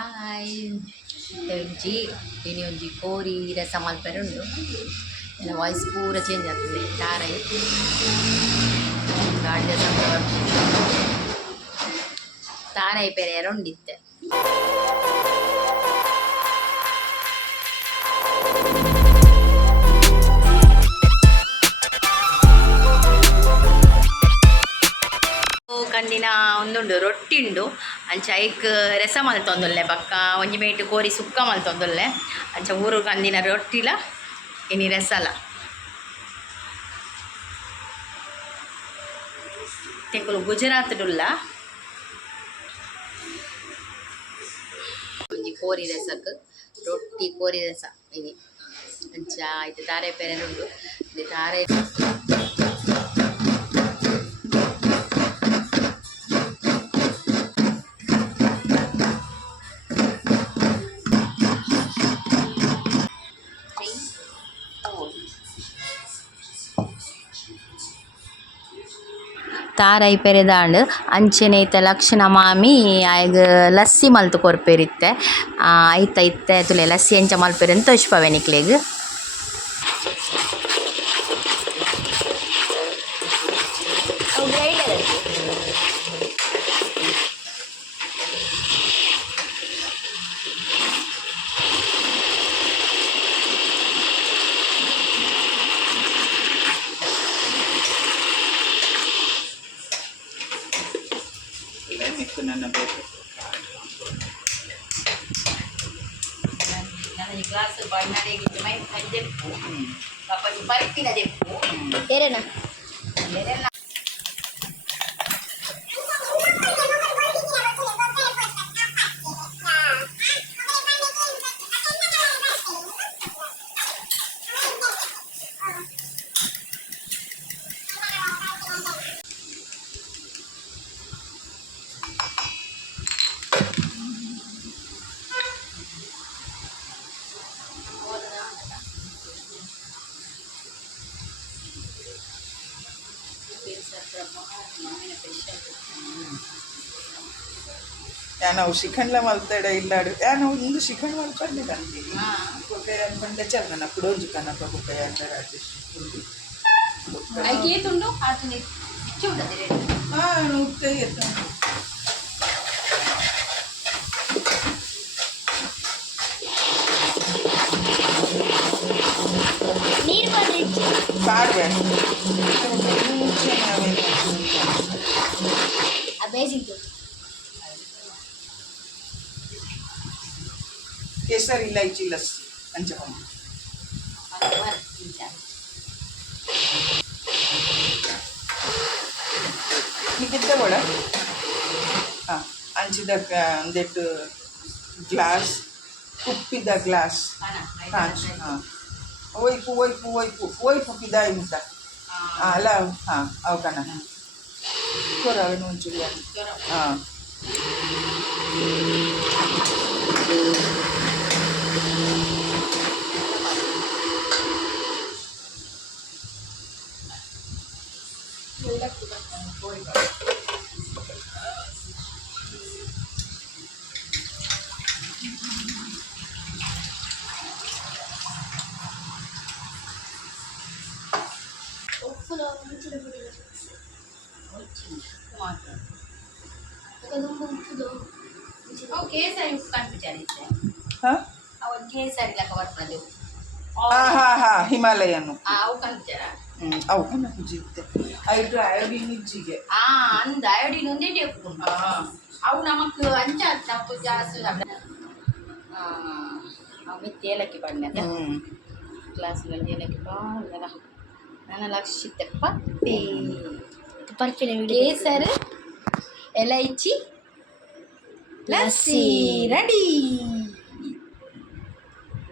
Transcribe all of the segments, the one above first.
Hi ಒಂಜಿ ಇನಿ ಒಂಜಿ ಕೋರಿ ರಸ ಮಲ್ಪರೆ ಉಂಡು ನನ್ನ ವಾಯ್ಸ್ ಪೂರ ಚೇಂಜ್ ಆಗ್ತದೆ ತಾರೈ ಗಾಡಿದ ತಾರೈ ಪೆರೆ ಎರೊಂಡಿತ್ತೆ ಕಂದಿನ ಒಂದುಂಡು ರೊಟ್ಟಿ ಉಂಡು ಅಂಚ ಐಕ್ ರಸ ಮಲ್ತೊಂದುಲ್ಲೆ ಬಕ್ಕ ಒಂಜಿ ಮೇಟ್ ಕೋರಿ ಸುಕ್ಕ ಮಲ್ತೊಂದುಲ್ಲೆ ಅಂಚ ಊರು ಕಂದಿನ ರೊಟ್ಟಿಲ ಇನಿ ರಸಲ ತೆಂಕುಲು ಗುಜರಾತ್ ಡುಲ್ಲ ಒಂಜಿ ಕೋರಿ ರಸಕ್ ರೊಟ್ಟಿ ಕೋರಿ ರಸ ಇನಿ ಅಂಚ ಐತೆ ತಾರೆ ಪೆರೆನುಂಡು ತಾರೆ ತಾರೈ ಪೆರೆದಾಂಡ್ ಅಂಚೆನೆತ ಲಕ್ಷಣ ಮಾಮಿ ಆಯ್ಗ ಲಸ್ಸಿ ಮಲ್ತು ಕೊರ್ಪೆರಿತ್ತೆ ಐತ ಇತ್ತೆ ತುಲೆ ಲಸ್ಸಿ ಎಂಚ ಮಲ್ಪೆರೆ ಅಂತ ತೋಚ್ಪವೆ ನಿಕ್ಲೆಗ್ ಗ್ಲಾಸ್ ಬಣ್ಣಡೆಗಿದ್ದು ಮೈ ದೆಪ್ಪು ಪಾಪಜಿ ಪರಿಪಿನ ದೆಪ್ಪು ಎರೆನ ಎರೆನ ನಾವು ಶಿಖಂಡ್ಲ ಮಲ್ತಡೆ ಇಲ್ಲಾಡು ನಾವು ಒಂದು ಶಿಖಂಡ್ ಮಲ್ಪಂಡಿಲ್ಲ ಕೊಕ್ಕೆ ಅನ್ಕೊಂಡೆ ಚಲ್ ನನ್ನ ಕುಡೋಂಜು ಕನಕ ಕೊಕ್ಕೆ ಅಂತ ನೂತ್ತೆ ಎತ್ತ ಪಾಡ್ವೆ केसर इलायची लस्सी अंचपम कितने बड़ा हाँ अंचिद अंदेट ग्लास कुप्पी द ग्लास कांच हाँ वही पिदाई मुद्दा अला हाँ अवकाना कोरावे नूंचुलिया हाँ ಕೇಸರಿ ಉಪ್ಪು ಕನ್ಪಿಚಾರಿತ್ತೆ ಅವ ಕೇಸರಿ ಲೆಕ್ಕ ಬರ್ತದೆ ಹಿಮಾಲಯನು ಅವು ಕನ್ಪಿಚಾರ ಅವು ಕನ್ನ ಪೂಜಿತ್ತೆ ಐದು ಅಯೋಡಿನ್ ಇಜ್ಜಿಗೆ ಅಂದ ಅಯೋಡಿನ್ ಒಂದೇ ಟೇಪು ಅವು ನಮಕ್ ಅಂಚ ತಪ್ಪು ಜಾಸ್ತಿ ಮಿತ್ತಿ ಏಲಕ್ಕಿ ಬಣ್ಣ ಗ್ಲಾಸ್ಗಳಲ್ಲಿ ಏಲಕ್ಕಿ ಬಾಳ ನನ್ನ ಲಕ್ಷಿತ ಪಪ್ಪಿ ಕೇಸರ್ ಎಲೈಚಿ ಲಸ್ಸಿ ರೆಡಿ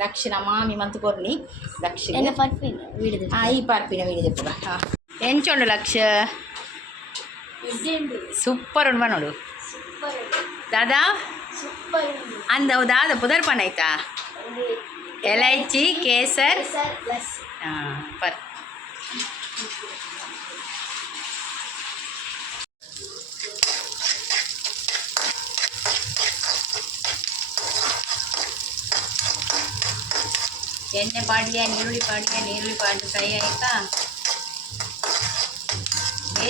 ಲಕ್ಷಣ ಮಾಮಿ ಮಂತ್ ಕೊರ್ನಿ ಲಕ್ಷ ಈ ಪಾರ್ಪಿನ ವೀಡಿದೆ ಪುರ ಎಂಚುಂಡು ಲಕ್ಷ ಸೂಪರ್ ಉಂಡು ನೋಡು ದಾದಾ ಅಂದ ದಾದ ಪುದರ್ ಪನ್ ಆಯ್ತಾ ಎಲೈಚಿ ಕೇಸರ್ ಹಾಂ ಪರ್ ಎಣ್ಣೆ ಪಾಡಿಯ ನೀರುಳ್ಳಿ ಪಾಡಿ ಫ್ರೈ ಆಯ್ತಾ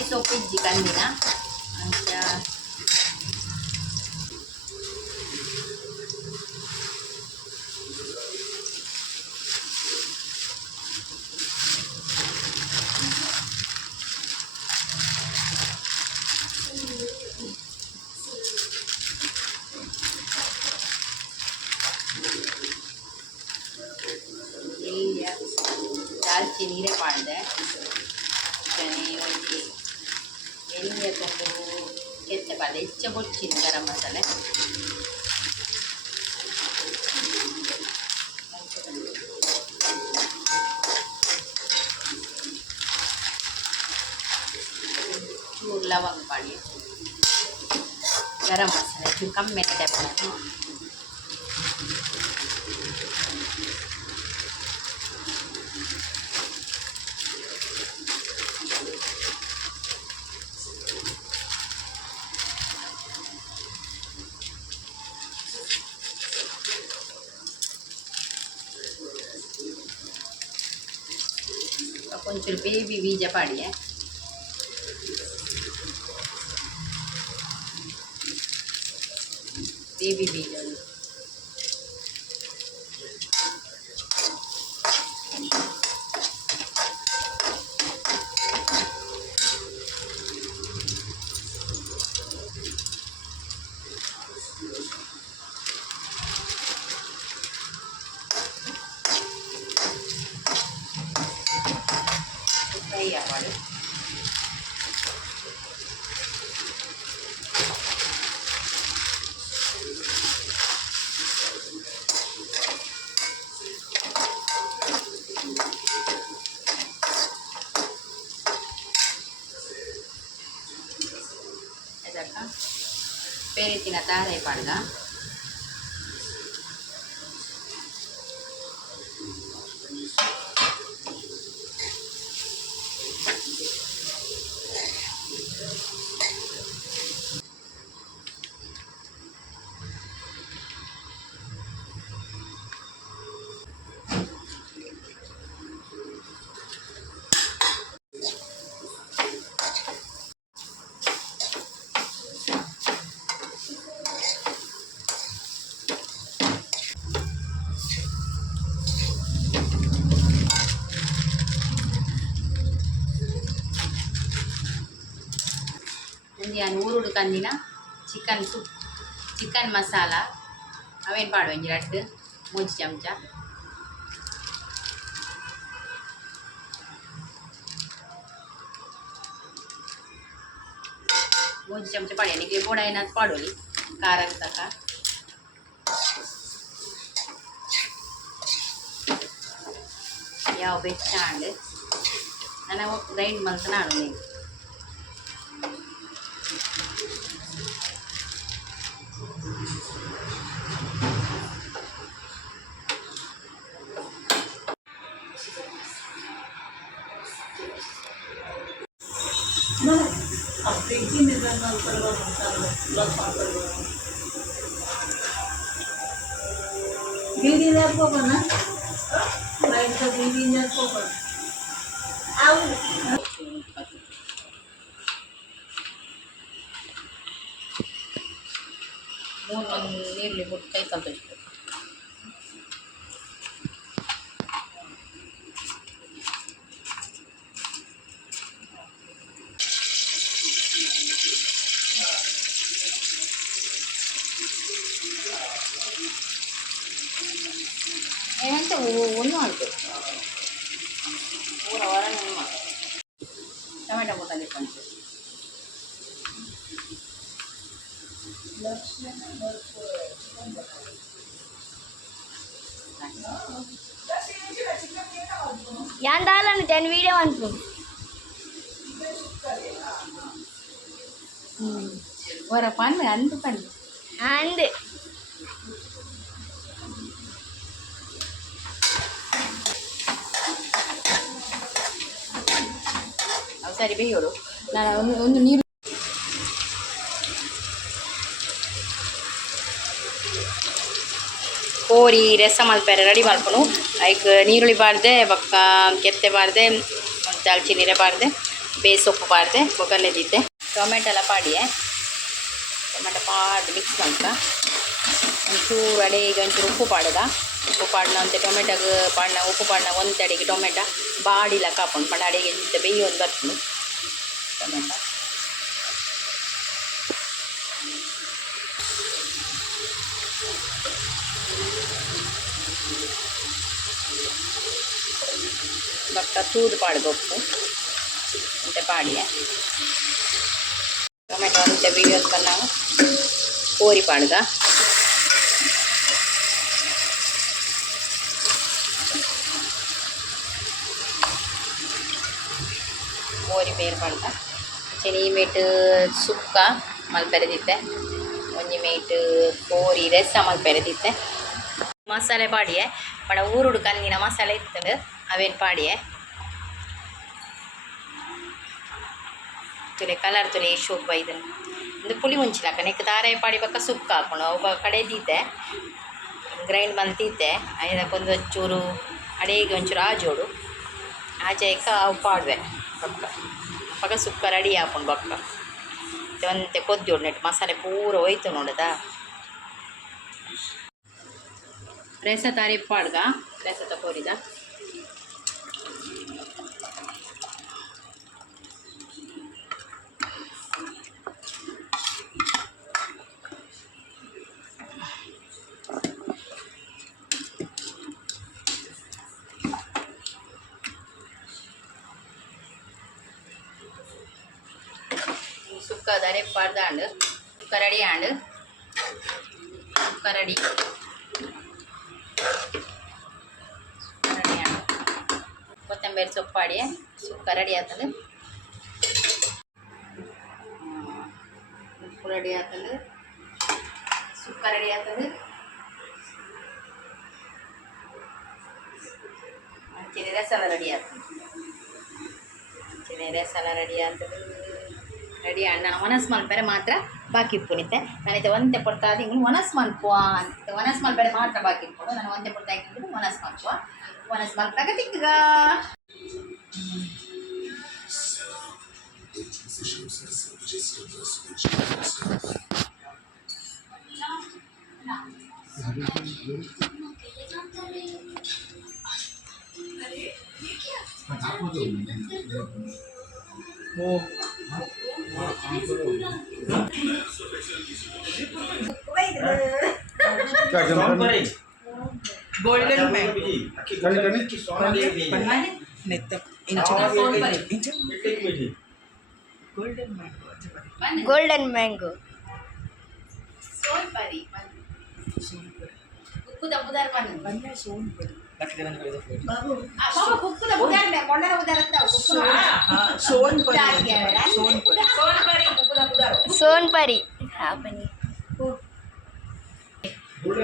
ಸೊಪ್ಪಿಜ್ಜಿ ಕಂದಿನ ಅಂಚ ಎಲ್ಲಿಯ ದಾಲ್ಚಿನ್ನಿ ನೀರೇ ಮಾಡಿದೆ ಒಂಜಿ ಎಲ್ಲಿಯ ತಂದು ಕೆತ್ತ ಬಾರ್ದೆ ಹೆಚ್ಚ ಬೊಚ್ಚಿನ ಗರಂ ಮಸಾಲೆ ಚೂರು ಲವಂಗ ಪಾಡಿ ಗರಂ ಮಸಾಲೆ ಚೂರು ಕಮ್ಮಿ ಟೈಪ್ ಮಾಡಿ ಒಂಚೂರು ಬೇಬಿ ಬೀಜ ಪಾಡಿ ಬೇಬಿ ಬೀಜ ಫ್ರೈ ಮಾಡಿ ಇದಕ್ಕೆ ಪೇರಿತಿನ ತಾರೆ ಪಾಡ್ದ ನಾನು ಊರುಡು ಕಂದಿನ ಚಿಕನ್ ಮಸಾಲ ಅವೇನು ಪಾಡು ಒಂಜಿ ರಟ್ಟು 3 ಚಮಚ ಪಾಡಿ ನಿಮಗೆ ಬೋಡ ಏನಾದ್ರು ಪಾಡೋಲಿ ಖಾರ ತಕ ಯಾವ ಬೆಚ್ಚ ಅಂಡ್ ನಾನು ಗ್ರೈಂಡ್ ಮಲ್ತ ನಾನು ನೀವು ನೀರಲ್ಲಿ ಬಿಟ್ಟು ಕೈ ಕಲ್ತು ಏನಂತ ಒಂದು ಮಾಡ್ಬೇಕು ಪೂರ ಹೊರ ಟೊಮೆಟೊ ಕೊತ್ತಂಬರಿ ಕೊಂಚ ಯಾಂದಾలను నేను వీడియో అనుకో వర పన్ను అంత పన్ను అందు ಸರಿ ಬೇಯೋಡು ನಾನು ಒಂದು ನೀರು ಕೋರಿ ರಸ ಮಲ್ಪೆರೆ ರೆಡಿ ಮಲ್ಪನು ಲೈಕ್ ನೀರುಳ್ಳಿ ಬಾರ್ದೆ ಬೊಕ್ಕ ಕೆತ್ತೆ ಬಾರ್ದೆ ದಾಲ್ಚಿನ್ನಿ ಬಾರ್ದೆ ಬೇಸೊಪ್ಪು ಬಾರ್ದೆ ಬೊಕ್ಕಲ್ಲೇ ದಿದ್ದೆ ಟೊಮೆಟೊ ಎಲ್ಲ ಪಾಡಿಯೆ ಟೊಮೆಟೊ ಪಾಡ್ದು ಮಿಕ್ಸ್ ಮಲ್ಕ ಒಂಚೂರು ಅಡಿಗೆ ಒಂಚೂರು ಉಪ್ಪು ಪಾಡ್ದ ಉಪ್ಪು ಪಾಡ್ನ ಅಂತೆ ಟೊಮೆಟೊಗೆ ಪಾಡ್ನ ಉಪ್ಪು ಪಾಡ್ನ ಒಂದು ಅಡಿಗೆ ಟೊಮೆಟೊ ಬಾಡಿಲ್ಲ ಕಾಪುಂಡು ಪಂಡ ಅಡಿಗೆ ಇಂತ ಬೇಯಿ ಒಂದು ಬರ್ತನು ಟೊಮೆಟೊ ಬಕ್ಕ ತೂದು ಪಾಡ್ದು ಉಪ್ಪು ಅಂತೆ ಪಾಡಿಯೆ ಟೊಮೆಟೊ ಅಂತೆ ಬೇಯೋದು ನಾವು ಕೋರಿ ಪಾಡ್ದ ಕೋರಿ ಬೇರು ಪಾಡ್ದ ಚೆನಿ ಮೇಟ್ ಸುಕ್ಕ ಮಲ್ಪೆರೆದಿತ್ತೆ ಒಂಜಿ ಮೇಟ್ ಕೋರಿ ರಸ ಮಲ್ಪೆರೆದಿತ್ತೆ ಮಸಾಲೆ ಪಾಡಿಯೆ ಪಂಡ ಊರುಡು ಕಂದಿನ ಮಸಾಲೆ ಇತ್ತು ಅವೇನು ಪಾಡಿಯೆ ತುಲೆ ಕಲರ್ ತುಲೆ ಶೋಕ್ ಬೈದನು ಒಂದು ಪುಳಿ ಮುಂಚಿಲಾಕ ನೆಕ್ ದಾರೆ ಪಾಡಿ ಬಕ್ಕ ಸುಕ್ಕ ಹಾಕೊಂಡು ಅವು ಕಡೆ ದೀತೆ ಗ್ರೈಂಡ್ ಬಂದಿದ್ದೆ ಅದಕ್ಕೊಂದು ಒಂಚೂರು ಅಡಿಗೆ ಒಂಚೂರು ಆಜೋಡು ಆಚೆಕ ಅವು ಪಾಡ್ವೆ ಬಕ್ಕ ಬಕ್ಕ ಸುಕ್ಕ ರೆಡಿ ಹಾಕೊಂಡು ಬಕ್ಕ ಒಂತೆ ಕೊದ್ದೋಡು ನೆಟ್ಟು ಮಸಾಲೆ ಪೂರ ಹೋಯ್ತು ನೋಡದ ರೆಸ ತಾರಿ ಪಾಡ್ಗ ರೆಸ ತಕೋರಿದ ಸುಕ್ಕ ದಾರೆ ಪಾಡ್ದಾಂಡು ಸುಕ್ಕ ರೆಡಿ ಆಂಡು ಸುಕ್ಕ ರೆಡಿ ಕೊತ್ತಂಬರಿ ಸೊಪ್ಪಾಡಿ ಸುಕ್ಕ ರೆಡಿ ಆತಂದು ಉಪ್ಪು ರೆಡಿ ಆತಂದು ಸುಕ್ಕ ರೆಡಿ ಆತಂದು ಅಂಚೆನೆ ರಸಲ ರೆಡಿ ಆತಂದು ಅಂಚೆನೆ ರಸಲ ರೆಡಿ ಆತಂದು ರೆಡಿ ಆಂಡ್ ನಾನು ಒನಸ್ ಮಲ್ಪೆರೆ ಮಾತ್ರ ಬಾಕಿ ಇಪ್ಪುನಿತ್ತೆ ನಾನಿತ್ತೆ ಒಂತೆ ಪೊಡ್ತಾ ತಿಂಗಳು ಒನಸ್ ಮಲ್ಪುವ ಅಂತ ಒನಸ್ ಮಲ್ಪೆರೆ ಮಾತ್ರ ಬಾಕಿ ಇಪ್ಪುಡು ನಾನು ಒಂತೆ ಪೊಡ್ತಾ ತಿಂಗಳು ಒನಸ್ ಮಲ್ಪುವ ಒನಸ್ ಮಲ್ಪಾಗ ತಿಂಗ ಗೋಲ್ಡನ್ ಮ್ಯಾಂಗೋ ಗೋಲ್ಡನ್ ಮ್ಯಾಂಗೋ ಸೋನ್ಪರಿ ಕುಕ್ಕುದ ಬುದಾರ್ ಬನ್ನ ಸೋನ್ಪರಿ ಕುಕ್ಕುದ ಬುದಾರ್ ಕೊಂಡರ ಬುದಾರ್ ಸೋನ್ಪರಿ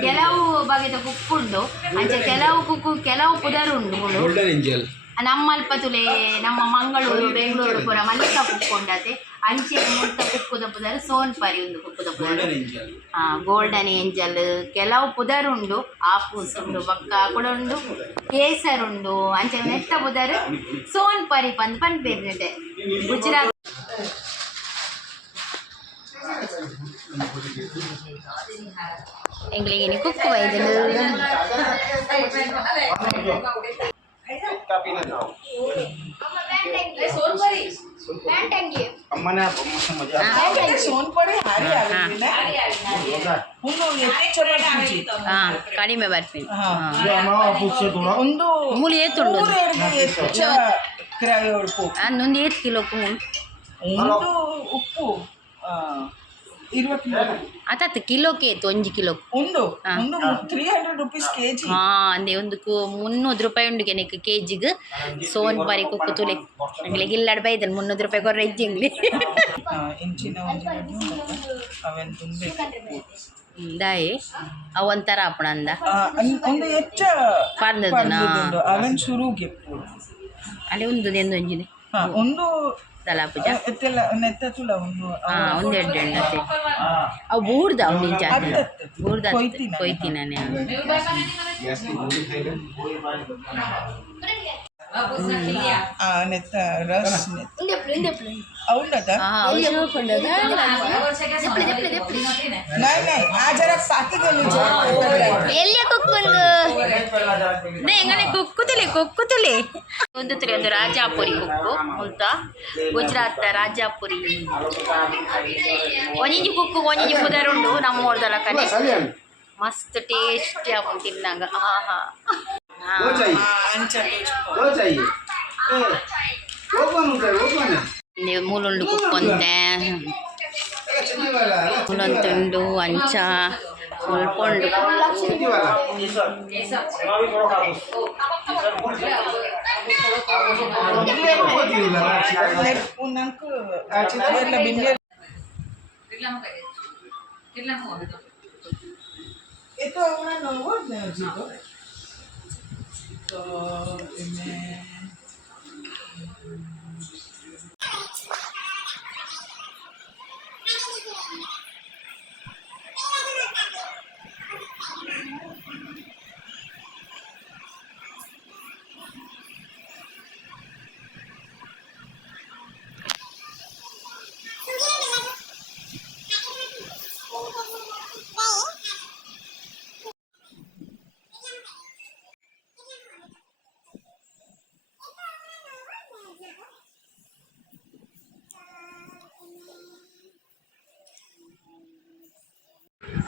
ಕೆಲವು ಬಗೆದ ಕುಕ್ಕುಂಡು ಅಂಚೆ ಕೆಲವು ಪುದರುಂಡು ನಮ್ಮ ಅಲ್ಪತುಲೆ ನಮ್ಮ ಮಂಗಳೂರು ಬೆಂಗಳೂರು ಪುರ ಮಲ್ಲಿಕ ಕುಕ್ಕೊಂಡತೆ ಅಂಚೆ ಮುಟ್ಟ ಕುಕ್ಕುದ ಪುದರ್ ಸೋನ್ಪರಿ ಉಂಡು ಕುಕ್ಕುದ ಪುದರ್ ಗೋಲ್ಡನ್ ಏಂಜಲ್ ಕೆಲವು ಪುದರುಂಡು ಆಪೂಸ್ ಉಂಡು ಬಕ್ಕ ಕೂಡ ಉಂಡು ಕೇಸರುಂಡು ಅಂಚೆ ನೆಟ್ಟ ಪುದರ್ ಸೋನ್ಪರಿ ಪನ್ಪೇರ್ನಟೆ ಗುಜರಾತ್ ಎಂಗ್ಲಿಗೆ ಕುಕ್ಕು ಬೈದಲು ಕಡಿಮೆ ಬರ್ತೀನಿ ಮೂಲಿ ಏತುಂಡು ಅನ್ನೊಂದು 8 ಕಿಲೋಕ್ಕೂ ಉಪ್ಪು ಅತ್ತ ಕಿಲೋಕ್ಕೆ ಏತು 1 ಕಿಲೋ ಉಂಡು 300 rupees kg ಅಂದೆ ಒಂದಕ್ಕೂ 300 ರೂಪಾಯಿ ಉಂಡು ಕೆನೆಕ್ ಕೆಜಿಗೆ ಸೋನ್ಪರಿ ಕುಕ್ಕು ತುಲೆ ಅಂಗ್ಲಿಗೆ ಇಲ್ಲಾಡ್ ಬೈದನ್ 300 ರೂಪಾಯಿ ಕೊರ್ರೆ ಇಜ್ಜಿಂಗ್ಲಿ ಇಂಚಿನ ಅವೆನ್ ತುಂಬೆ ದಾಯಿ ಅವಂತರ ಅಪ್ಪಣ ಅಂದ ಒಂದು ಹೆಚ್ಚ ಪಾರ್ದದನ ಅವೆನ್ ಶುರುಗೆ ಅಲ್ಲಿ ಒಂದು ಎಂದೊಂಜಿದೆ ಒಂದು ತಲಾ ಪೂಜ ಎತ್ತೆಲ್ಲ ನೆತ್ತ ತುಳ ಒಂದು ಒಂದು ಎಡ್ಡೆ ಅವು ಬೂಡ್ದ ಅವ್ನು ನಿಜ ಬೂಡ್ದ ಕೊಯ್ತಿನ. ಕೊಯ್ತಿನೇ ನೆತ್ತ ರಸ್ అవునట नाही नाही आ जरा पाकी गेली ಎಲ್ಲಿಯ ಕುಕ್ಕೊಂದು ಎಂಗನೆ ಕುಕ್ಕುತಲಿ ಒಂದು ರಾಜಾಪುರಿ ಕುಕ್ಕು ಅಂತ ಗುಜರಾತ್ ರಾಜಾಪುರಿ ಒಂಜಿ ಕುಕ್ಕು ಒಂಜಿ ಪುದರುಂಡು ನಮ್ಮೋರ್ದಲ ಕಡೆ ಮಸ್ತ್ ಟೇಸ್ಟಿ ಆಪು ತಿನ್ನಂಗ ಆಹಾ ನೀವು ಮೂಲುಂಡು ಕುಕ್ಕೊಂತೆ ಮೂಲೊಂದುಂಡು ಅಂಚ ಮುಲ್ಪೊಂಡು నాకు చిన్న బిందె itu orang nomor dah juga. So ini.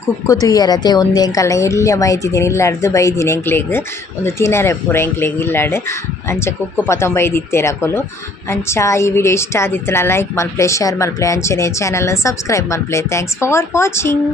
ಕುಕ್ಕು ತುಯ್ಯರತೆ ಒಂದು ಎಂಕಲ್ನ ಎಲ್ಲಿಯ ಮೈತಿದ್ದೀನಿ ಇಲ್ಲಾಡ್ದು ಬೈದಿನಿ ಎಂಕ್ಲೆಗ್ ಒಂದು ತಿನ್ನರೆ ಪೂರ ಎಂಕ್ಲೆಗ್ ಇಲ್ಲಾಡ್ ಅಂಚ ಕುಕ್ಕು ಪತೊಂದು ಬೈದಿತ್ತೇರಕೊಲು ಅಂಚ ಈ ವಿಡಿಯೋ ಇಷ್ಟ ಆದಿತ್ತನ ಲೈಕ್ ಮಲ್ಪ್ಲೆ ಶೇರ್ ಮಲ್ಪ್ಲೆ ಅಂಚನೆ ಚಾನಲ್ನ ಸಬ್ಸ್ಕ್ರೈಬ್ ಮಲ್ಪ್ಲೆ ಥ್ಯಾಂಕ್ಸ್ ಫಾರ್ ವಾಚಿಂಗ್